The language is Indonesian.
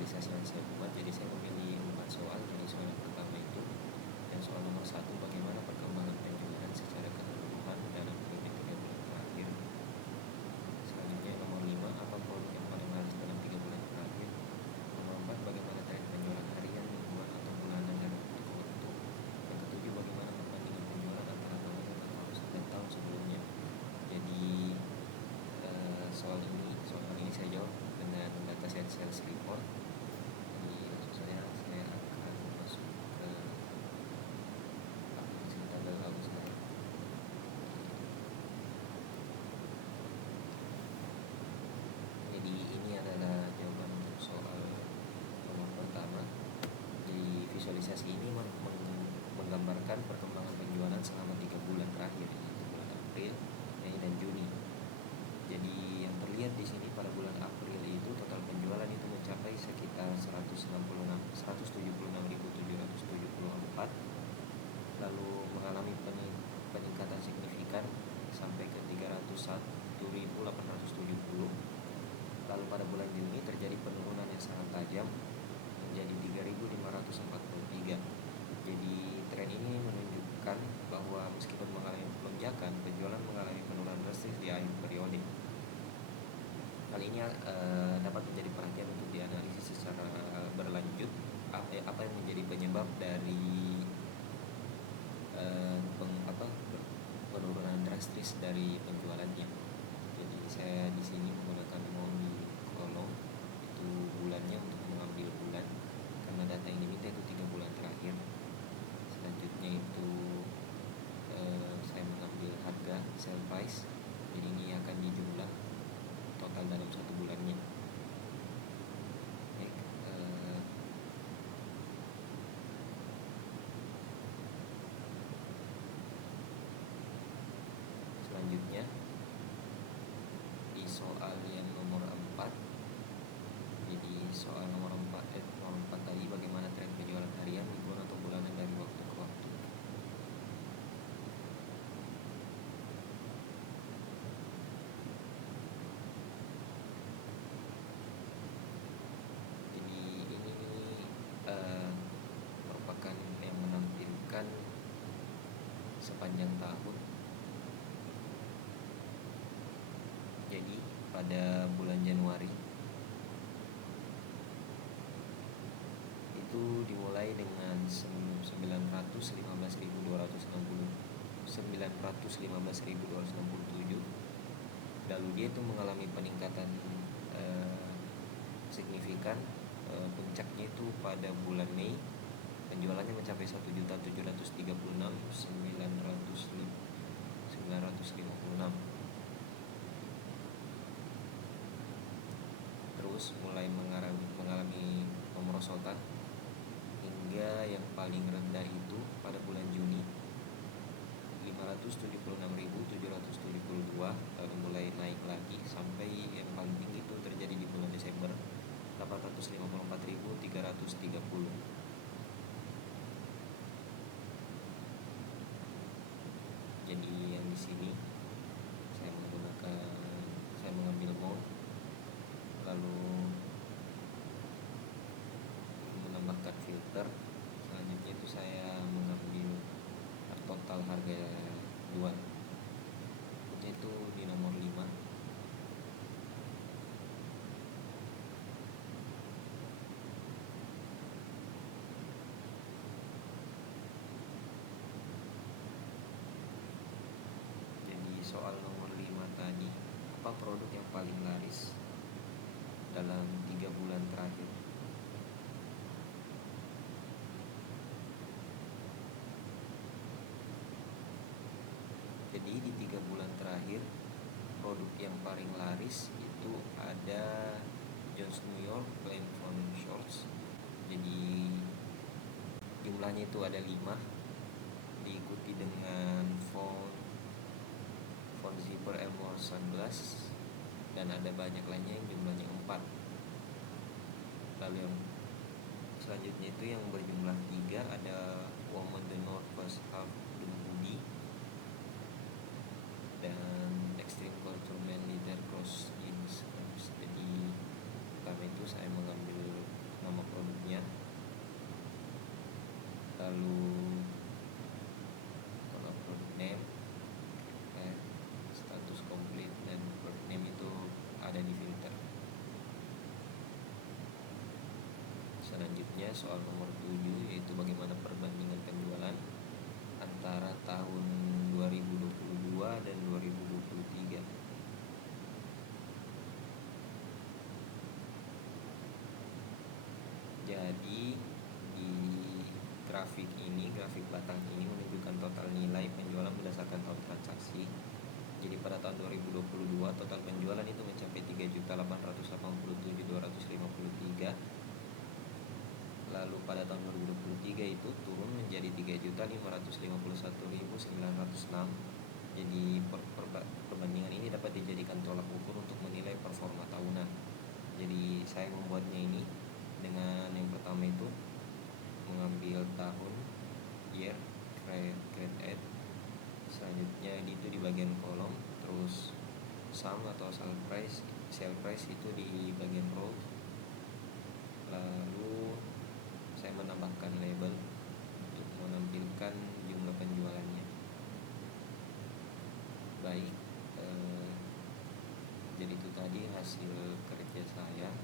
visualisasi yang saya buat. Jadi saya memilih 4 soal. Jadi soal yang pertama itu yang soal nomor 1, bagaimana perkembangan penjualan secara keseluruhan dalam periode 3 bulan terakhir. Selanjutnya nomor 5, apa produk yang paling laris dalam 3 bulan terakhir. Nomor 4, bagaimana tren penjualan harian, mingguan, atau bulanan dalam waktu. Yang ketujuh, bagaimana perbandingan penjualan antara tahun dan tahun sebelumnya. Jadi soal ini saya jawab dengan data sales report. Jadi langsung saja saya akan masuk ke aplikasi tabel lalu saya. Jadi ini adalah jawaban untuk soal nomor pertama. Di visualisasi ini menggambarkan perkembangan penjualan selama 3 bulan terakhir, yaitu bulan April, Mei, dan Juni. Jadi yang terlihat di sini pada bulan April itu total penjualan itu mencapai sekitar 176.774, lalu mengalami peningkatan signifikan sampai ke 301.870. Lalu pada bulan Juni terjadi penurunan yang sangat tajam menjadi 3.543. Jadi tren ini menunjukkan bahwa meskipun mengalami lonjakan, penjualan mengalami penurunan drastis di akhir periode. Hal ini dapat menjadi perhatian untuk dianalisis secara berlanjut, apa yang menjadi penyebab dari penurunan drastis dari penjualannya. Jadi saya di sini menggunakan mau di kolom itu bulannya untuk mengambil bulan, karena data yang diminta itu 3 bulan terakhir. Selanjutnya itu saya mengambil harga sell price. Jadi ini akan dijumlah total dalam 1 bulannya. Selanjutnya di soal yang nomor 4. Jadi soal nomor 4 tadi, bagaimana tren penjualan harian, mingguan, atau bulanan dari waktu ke waktu. Jadi ini merupakan yang menampilkan sepanjang tahun. Jadi pada bulan Januari itu dimulai dengan 915.267, lalu dia itu mengalami peningkatan signifikan. Puncaknya itu pada bulan Mei, penjualannya mencapai 1.736.956. Terus mulai mengalami pemerosotan hingga yang paling rendah itu pada bulan Juni 576.772, lalu mulai naik lagi sampai yang paling tinggi itu terjadi di bulan Desember 854.330. Jadi yang di sini saya mengambil mode, lalu menambahkan filter. Selanjutnya itu saya mengambil total harga jual, yaitu di nomor 5. Jadi soal nomor 5 tadi, apa produk yang paling laris dalam 3 bulan terakhir. Jadi di 3 bulan terakhir, produk yang paling laris itu ada Jones New York Plain Phone Shorts. Jadi jumlahnya itu ada 5, diikuti dengan font zipper Elmore Sunglass, dan ada banyak lainnya yang jumlahnya 4. Lalu yang selanjutnya itu yang berjumlah 3 ada Woman the North Face Half Dome Hoodie dan Extreme Culture Man Leather Cross Jeans. Jadi pertama itu saya mengambil selanjutnya soal nomor 7, yaitu bagaimana perbandingan penjualan antara tahun 2022 dan 2023. Jadi di grafik ini, grafik batang ini menunjukkan total nilai penjualan berdasarkan tahun transaksi. Jadi pada tahun 2022 total penjualan itu mencapai 3.887.253. Lalu pada tahun 2023 itu turun menjadi 3.551.906. Jadi perbandingan ini dapat dijadikan tolak ukur untuk menilai performa tahunan. Jadi saya membuatnya ini dengan yang pertama itu mengambil tahun, year, grade 8. Selanjutnya itu di bagian kolom, terus sum atau sell price itu di bagian row. Lalu saya menambahkan label untuk menampilkan jumlah penjualannya. Baik, jadi itu tadi hasil kerja saya.